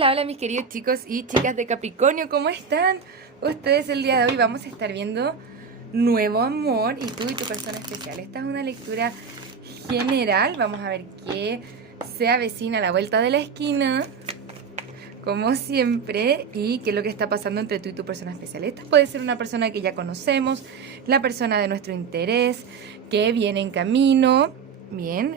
Hola, hola mis queridos chicos y chicas de Capricornio, ¿cómo están? Ustedes el día de hoy vamos a estar viendo nuevo amor y tú y tu persona especial. Esta es una lectura general, vamos a ver qué se avecina a la vuelta de la esquina, como siempre, y qué es lo que está pasando entre tú y tu persona especial. Esta puede ser una persona que ya conocemos, la persona de nuestro interés, que viene en camino, bien,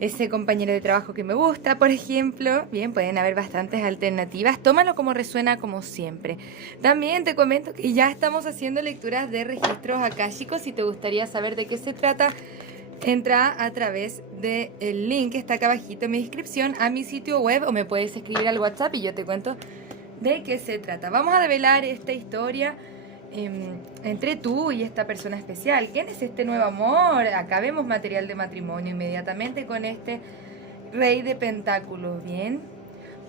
ese compañero de trabajo que me gusta, por ejemplo. Bien, pueden haber bastantes alternativas. Tómalo como resuena, como siempre. También te comento que ya estamos haciendo lecturas de registros akáshicos. Si te gustaría saber de qué se trata, entra a través del link que está acá abajito en mi descripción a mi sitio web, o me puedes escribir al WhatsApp y yo te cuento de qué se trata. Vamos a develar esta historia entre tú y esta persona especial. ¿Quién es este nuevo amor? Acá vemos material de matrimonio inmediatamente con este rey de pentáculos. Bien.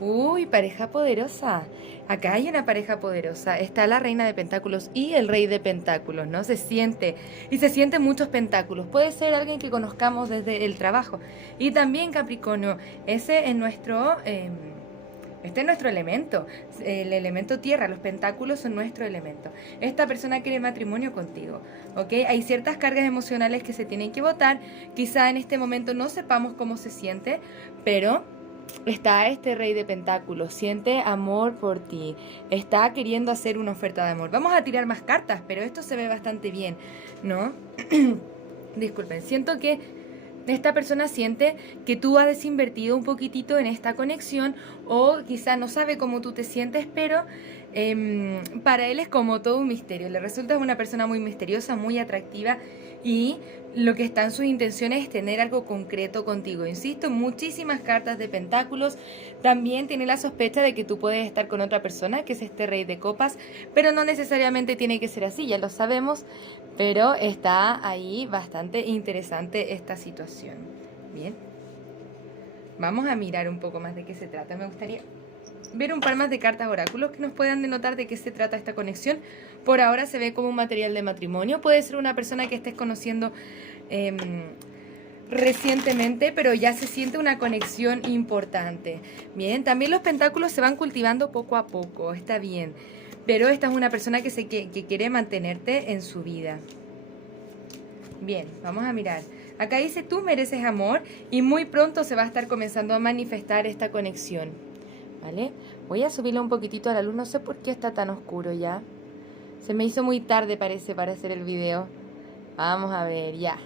Uy, pareja poderosa. Acá hay una pareja poderosa. Está la reina de pentáculos y el rey de pentáculos, ¿no? Se siente. Y se sienten muchos pentáculos. Puede ser alguien que conozcamos desde el trabajo. Y también Capricornio. Ese es nuestro... este es nuestro elemento, el elemento tierra. Los pentáculos son nuestro elemento. Esta persona quiere matrimonio contigo, ¿ok? Hay ciertas cargas emocionales que se tienen que botar. Quizá en este momento no sepamos cómo se siente, pero está este rey de pentáculos, siente amor por ti, está queriendo hacer una oferta de amor. Vamos a tirar más cartas, pero esto se ve bastante bien, ¿no? Disculpen, siento que esta persona siente que tú has desinvertido un poquitito en esta conexión, o quizá no sabe cómo tú te sientes, pero para él es como todo un misterio. Le resulta una persona muy misteriosa, muy atractiva, y lo que está en sus intenciones es tener algo concreto contigo. Insisto, muchísimas cartas de pentáculos. También tiene la sospecha de que tú puedes estar con otra persona, que es este rey de copas, pero no necesariamente tiene que ser así, ya lo sabemos, pero está ahí bastante interesante esta situación. Bien, vamos a mirar un poco más de qué se trata. Me gustaría ver un par más de cartas oráculos que nos puedan denotar de qué se trata esta conexión. Por ahora se ve como un material de matrimonio. Puede ser una persona que estés conociendo recientemente, pero ya se siente una conexión importante. Bien, también los pentáculos se van cultivando poco a poco, está bien, pero esta es una persona que quiere mantenerte en su vida. Bien, vamos a mirar. Acá dice: tú mereces amor, y muy pronto se va a estar comenzando a manifestar esta conexión, ¿vale? Voy a subirle un poquitito a la luz, no sé por qué está tan oscuro ya. Se me hizo muy tarde, parece, para hacer el video. Vamos a ver, ya.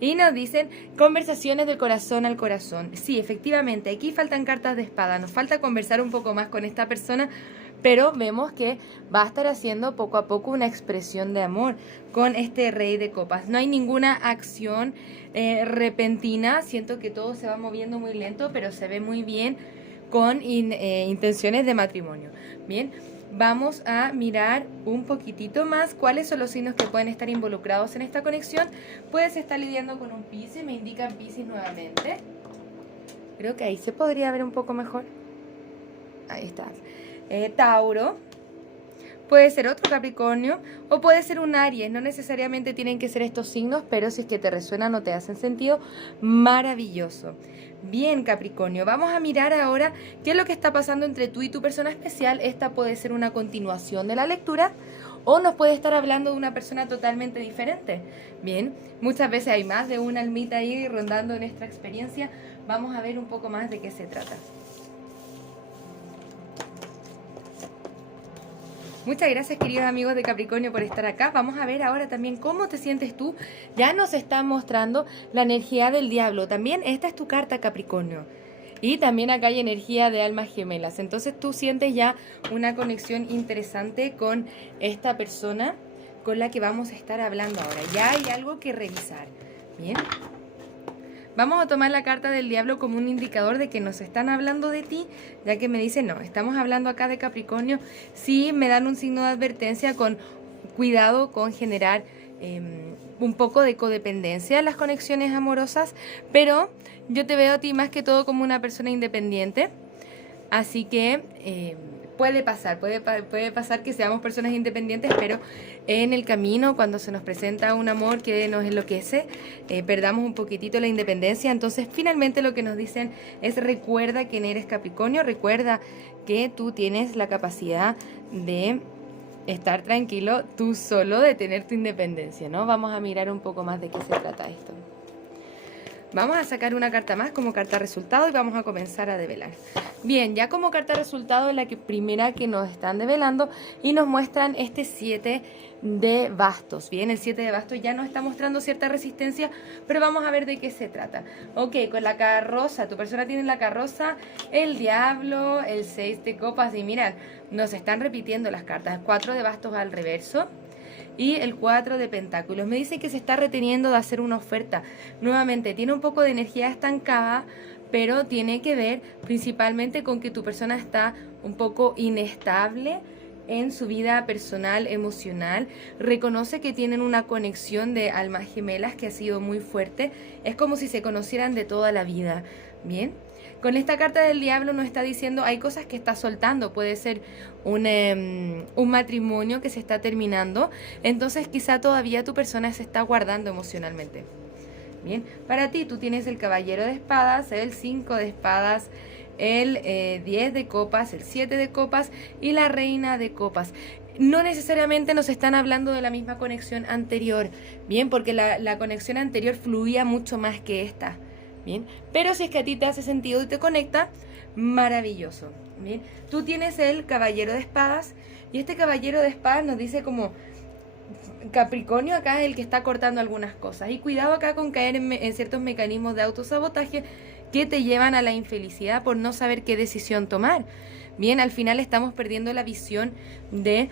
Y nos dicen conversaciones del corazón al corazón. Sí, efectivamente, aquí faltan cartas de espada. Nos falta conversar un poco más con esta persona, pero vemos que va a estar haciendo poco a poco una expresión de amor con este rey de copas. No hay ninguna acción repentina. Siento que todo se va moviendo muy lento, pero se ve muy bien, con intenciones de matrimonio. Bien, vamos a mirar un poquitito más cuáles son los signos que pueden estar involucrados en esta conexión. Puedes estar lidiando con un Piscis, me indican Piscis nuevamente. Creo que ahí se podría ver un poco mejor. Ahí está. Tauro. Puede ser otro Capricornio, o puede ser un Aries. No necesariamente tienen que ser estos signos, pero si es que te resuenan o te hacen sentido, maravilloso. Bien, Capricornio, vamos a mirar ahora qué es lo que está pasando entre tú y tu persona especial. Esta puede ser una continuación de la lectura, o nos puede estar hablando de una persona totalmente diferente. Bien, muchas veces hay más de una almita ahí rondando en nuestra experiencia. Vamos a ver un poco más de qué se trata. Muchas gracias, queridos amigos de Capricornio, por estar acá. Vamos a ver ahora también cómo te sientes tú. Ya nos está mostrando la energía del diablo. También esta es tu carta, Capricornio. Y también acá hay energía de almas gemelas. Entonces tú sientes ya una conexión interesante con esta persona con la que vamos a estar hablando ahora. Ya hay algo que revisar. Bien. Vamos a tomar la carta del diablo como un indicador de que nos están hablando de ti, ya que me dicen, no, estamos hablando acá de Capricornio. Sí, me dan un signo de advertencia con cuidado con generar un poco de codependencia en las conexiones amorosas, pero yo te veo a ti más que todo como una persona independiente, así que puede pasar que seamos personas independientes, pero en el camino, cuando se nos presenta un amor que nos enloquece, perdamos un poquitito la independencia. Entonces, finalmente lo que nos dicen es: recuerda quién eres, Capricornio, recuerda que tú tienes la capacidad de estar tranquilo tú solo, de tener tu independencia, ¿no? Vamos a mirar un poco más de qué se trata esto. Vamos a sacar una carta más como carta resultado y vamos a comenzar a develar. Bien, ya como carta resultado es la primera que nos están develando y nos muestran este 7 de bastos. Bien, el 7 de bastos ya nos está mostrando cierta resistencia, pero vamos a ver de qué se trata. Ok, con la carroza, tu persona tiene la carroza, el diablo, el 6 de copas y mirad, nos están repitiendo las cartas. 4 de bastos al reverso y el 4 de pentáculos. Me dice que se está reteniendo de hacer una oferta. Nuevamente, tiene un poco de energía estancada, pero tiene que ver principalmente con que tu persona está un poco inestable en su vida personal, emocional. Reconoce que tienen una conexión de almas gemelas que ha sido muy fuerte. Es como si se conocieran de toda la vida. Bien. Con esta carta del diablo nos está diciendo hay cosas que está soltando, puede ser un matrimonio que se está terminando, entonces quizá todavía tu persona se está guardando emocionalmente. Bien, para ti tú tienes el caballero de espadas, el 5 de espadas, el 10 de copas, el 7 de copas y la reina de copas. No necesariamente nos están hablando de la misma conexión anterior, bien, porque la conexión anterior fluía mucho más que esta. Bien, pero si es que a ti te hace sentido y te conecta, maravilloso. Bien, tú tienes el caballero de espadas y este caballero de espadas nos dice como Capricornio acá es el que está cortando algunas cosas y cuidado acá con caer en ciertos mecanismos de autosabotaje que te llevan a la infelicidad por no saber qué decisión tomar. Bien, al final estamos perdiendo la visión de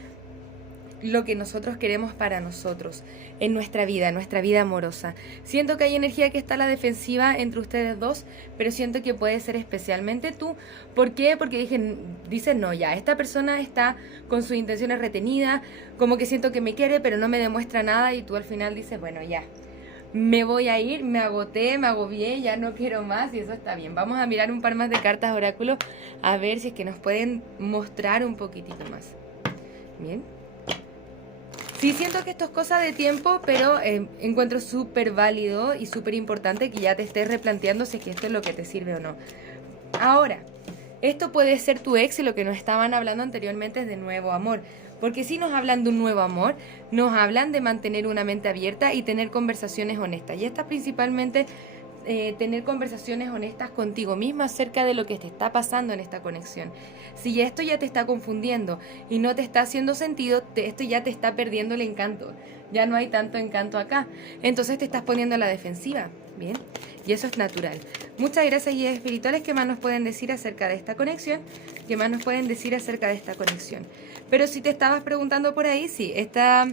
lo que nosotros queremos para nosotros, en nuestra vida amorosa. Siento que hay energía que está a la defensiva entre ustedes dos, pero siento que puede ser especialmente tú. ¿Por qué? Porque dicen, no, ya, esta persona está con sus intenciones retenidas, como que siento que me quiere, pero no me demuestra nada, y tú al final dices, bueno, ya, me voy a ir, me agoté, me agobié, ya no quiero más, y eso está bien. Vamos a mirar un par más de cartas oráculo, a ver si es que nos pueden mostrar un poquitito más. Bien. Sí, siento que esto es cosa de tiempo, pero encuentro súper válido y súper importante que ya te estés replanteando si es que esto es lo que te sirve o no. Ahora, esto puede ser tu ex y lo que nos estaban hablando anteriormente es de nuevo amor. Porque si nos hablan de un nuevo amor, nos hablan de mantener una mente abierta y tener conversaciones honestas. Y estas principalmente tener conversaciones honestas contigo misma acerca de lo que te está pasando en esta conexión. Si esto ya te está confundiendo y no te está haciendo sentido, esto ya te está perdiendo el encanto. Ya no hay tanto encanto acá. Entonces te estás poniendo a la defensiva. Bien, y eso es natural. Muchas gracias, guías espirituales. ¿Qué más nos pueden decir acerca de esta conexión? ¿Qué más nos pueden decir acerca de esta conexión? Pero si te estabas preguntando por ahí, sí, esta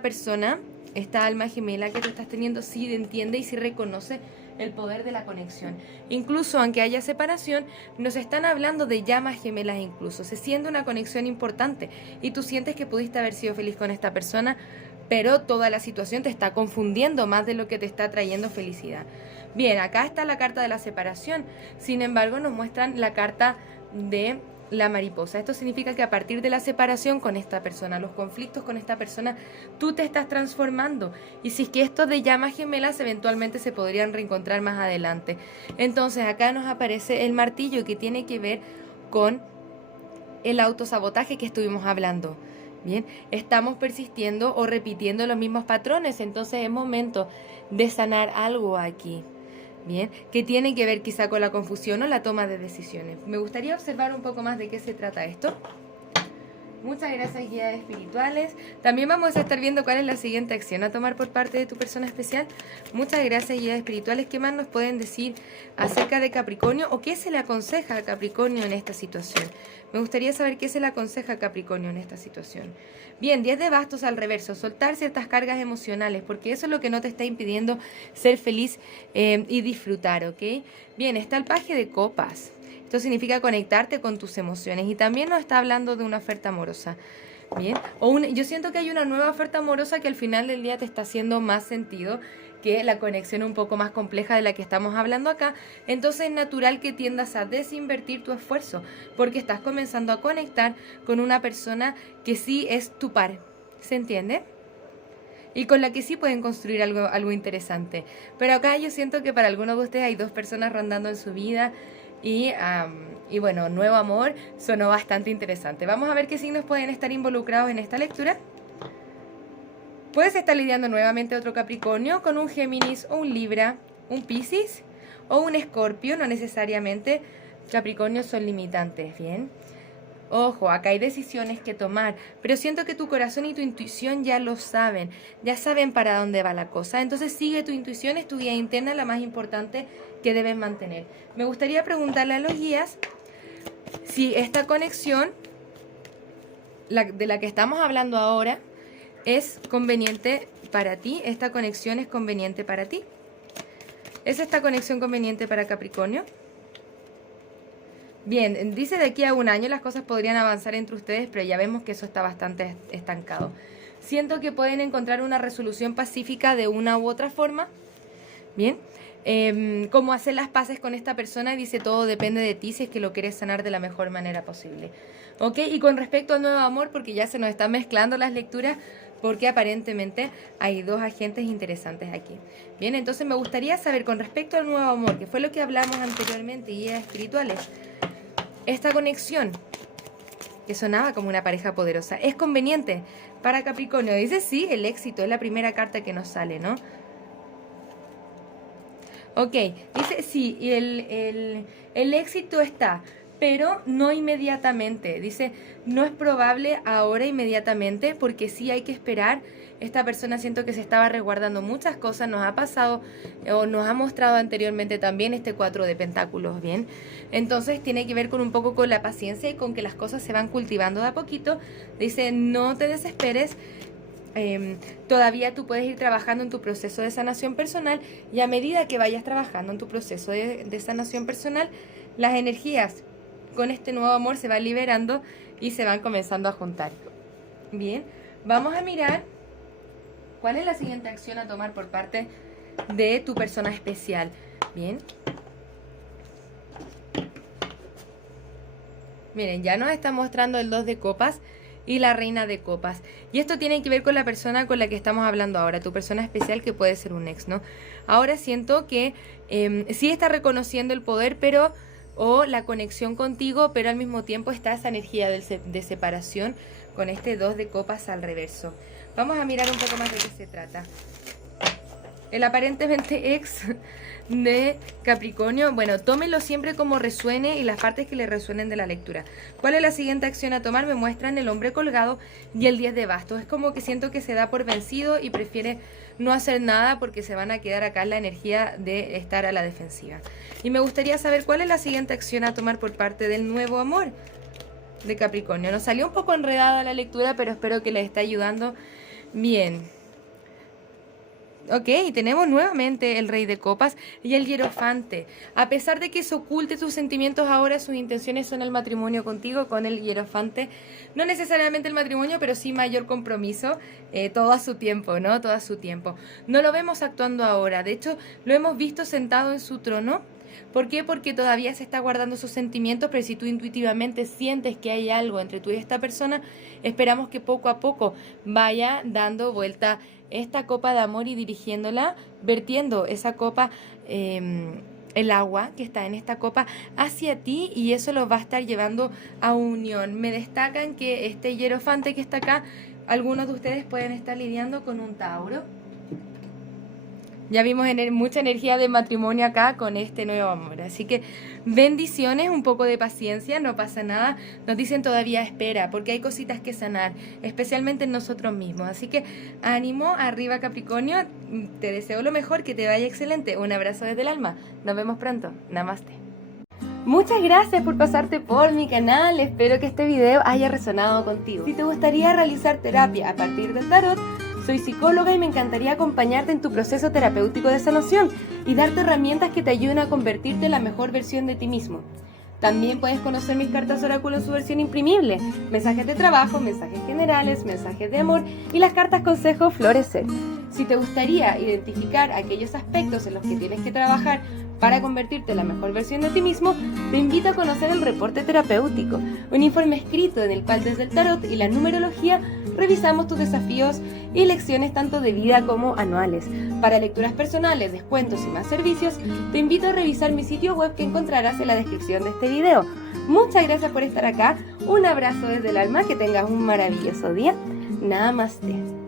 persona, esta alma gemela que tú estás teniendo, sí entiende y sí reconoce el poder de la conexión. Incluso aunque haya separación, nos están hablando de llamas gemelas incluso. Se siente una conexión importante y tú sientes que pudiste haber sido feliz con esta persona, pero toda la situación te está confundiendo más de lo que te está trayendo felicidad. Bien, acá está la carta de la separación. Sin embargo, nos muestran la carta de la mariposa. Esto significa que a partir de la separación con esta persona, los conflictos con esta persona, tú te estás transformando. Y si es que estos de llamas gemelas eventualmente se podrían reencontrar más adelante. Entonces acá nos aparece el martillo que tiene que ver con el autosabotaje que estuvimos hablando. Bien, estamos persistiendo o repitiendo los mismos patrones, entonces es momento de sanar algo aquí. Bien, que tiene que ver quizá con la confusión o la toma de decisiones. Me gustaría observar un poco más de qué se trata esto. Muchas gracias, guías espirituales. También vamos a estar viendo cuál es la siguiente acción a tomar por parte de tu persona especial. Muchas gracias, guías espirituales. ¿Qué más nos pueden decir acerca de Capricornio o qué se le aconseja a Capricornio en esta situación? Me gustaría saber qué se le aconseja a Capricornio en esta situación. Bien, 10 de bastos al reverso, soltar ciertas cargas emocionales, porque eso es lo que no te está impidiendo ser feliz y disfrutar, ¿ok? Bien, está el paje de copas. Esto significa conectarte con tus emociones y también nos está hablando de una oferta amorosa. Bien, yo siento que hay una nueva oferta amorosa que al final del día te está haciendo más sentido, que la conexión un poco más compleja de la que estamos hablando acá. Entonces es natural que tiendas a desinvertir tu esfuerzo, porque estás comenzando a conectar con una persona que sí es tu par, ¿se entiende? Y con la que sí pueden construir algo interesante. Pero acá yo siento que para algunos de ustedes hay 2 personas rondando en su vida. Y bueno, nuevo amor sonó bastante interesante. Vamos a ver qué signos pueden estar involucrados en esta lectura. Puedes estar lidiando nuevamente otro Capricornio con un Géminis o un Libra, un Piscis o un Escorpio. No necesariamente Capricornios son limitantes, ¿bien? Ojo, acá hay decisiones que tomar, pero siento que tu corazón y tu intuición ya lo saben, ya saben para dónde va la cosa. Entonces sigue tu intuición, es tu guía interna la más importante que debes mantener. Me gustaría preguntarle a los guías si esta conexión, de la que estamos hablando ahora, es conveniente para ti. ¿Esta conexión es conveniente para ti? ¿Es esta conexión conveniente para Capricornio? Bien, dice de aquí a 1 año las cosas podrían avanzar entre ustedes, pero ya vemos que eso está bastante estancado. Siento que pueden encontrar una resolución pacífica de una u otra forma. Bien, cómo hacer las paces con esta persona, dice todo depende de ti si es que lo quieres sanar de la mejor manera posible. ¿Ok? Y con respecto al nuevo amor, porque ya se nos están mezclando las lecturas, porque aparentemente hay 2 agentes interesantes aquí. Bien, entonces me gustaría saber con respecto al nuevo amor, que fue lo que hablamos anteriormente, guías espirituales. Esta conexión, que sonaba como una pareja poderosa, ¿es conveniente para Capricornio? Dice sí, el éxito, es la primera carta que nos sale, ¿no? Ok, dice sí, y el éxito está, pero no inmediatamente. Dice, no es probable ahora inmediatamente, porque sí hay que esperar. Esta persona siento que se estaba resguardando muchas cosas, nos ha pasado o nos ha mostrado anteriormente también este 4 de pentáculos, ¿bien? Entonces tiene que ver con un poco con la paciencia y con que las cosas se van cultivando de a poquito. Dice, no te desesperes, todavía tú puedes ir trabajando en tu proceso de sanación personal, y a medida que vayas trabajando en tu proceso de sanación personal, las energías con este nuevo amor se van liberando y se van comenzando a juntar. Bien, vamos a mirar cuál es la siguiente acción a tomar por parte de tu persona especial. Bien. Miren, ya nos está mostrando el 2 de copas y la reina de copas. Y esto tiene que ver con la persona con la que estamos hablando ahora, tu persona especial, que puede ser un ex, ¿no? Ahora siento que sí está reconociendo el poder, o la conexión contigo, pero al mismo tiempo está esa energía de separación con este 2 de copas al reverso. Vamos a mirar un poco más de qué se trata. El aparentemente ex de Capricornio, bueno, tómenlo siempre como resuene y las partes que le resuenen de la lectura. ¿Cuál es la siguiente acción a tomar? Me muestran el hombre colgado y el 10 de bastos. Es como que siento que se da por vencido y prefiere no hacer nada porque se van a quedar acá en la energía de estar a la defensiva. Y me gustaría saber cuál es la siguiente acción a tomar por parte del nuevo amor de Capricornio. Nos salió un poco enredada la lectura, pero espero que les esté ayudando. Bien. Ok, tenemos nuevamente el rey de copas y el hierofante. A pesar de que se oculte sus sentimientos ahora, sus intenciones son el matrimonio contigo, con el hierofante. No necesariamente el matrimonio, pero sí mayor compromiso, todo a su tiempo, ¿no? Todo a su tiempo. No lo vemos actuando ahora, de hecho lo hemos visto sentado en su trono. ¿Por qué? Porque todavía se está guardando sus sentimientos, pero si tú intuitivamente sientes que hay algo entre tú y esta persona, esperamos que poco a poco vaya dando vuelta esta copa de amor y dirigiéndola, vertiendo esa copa, el agua que está en esta copa hacia ti, y eso lo va a estar llevando a unión. Me destacan que este hierofante que está acá, algunos de ustedes pueden estar lidiando con un Tauro. Ya vimos mucha energía de matrimonio acá con este nuevo amor. Así que bendiciones, un poco de paciencia, no pasa nada. Nos dicen todavía espera, porque hay cositas que sanar, especialmente en nosotros mismos. Así que ánimo, arriba Capricornio, te deseo lo mejor, que te vaya excelente. Un abrazo desde el alma. Nos vemos pronto. Namaste. Muchas gracias por pasarte por mi canal. Espero que este video haya resonado contigo. Si te gustaría realizar terapia a partir del tarot, soy psicóloga y me encantaría acompañarte en tu proceso terapéutico de sanación y darte herramientas que te ayuden a convertirte en la mejor versión de ti mismo. También puedes conocer mis cartas oráculo en su versión imprimible, mensajes de trabajo, mensajes generales, mensajes de amor y las cartas consejo florecer. Si te gustaría identificar aquellos aspectos en los que tienes que trabajar para convertirte en la mejor versión de ti mismo, te invito a conocer el reporte terapéutico, un informe escrito en el cual desde el tarot y la numerología revisamos tus desafíos y lecciones tanto de vida como anuales. Para lecturas personales, descuentos y más servicios, te invito a revisar mi sitio web que encontrarás en la descripción de este video. Muchas gracias por estar acá, un abrazo desde el alma, que tengas un maravilloso día. Namaste.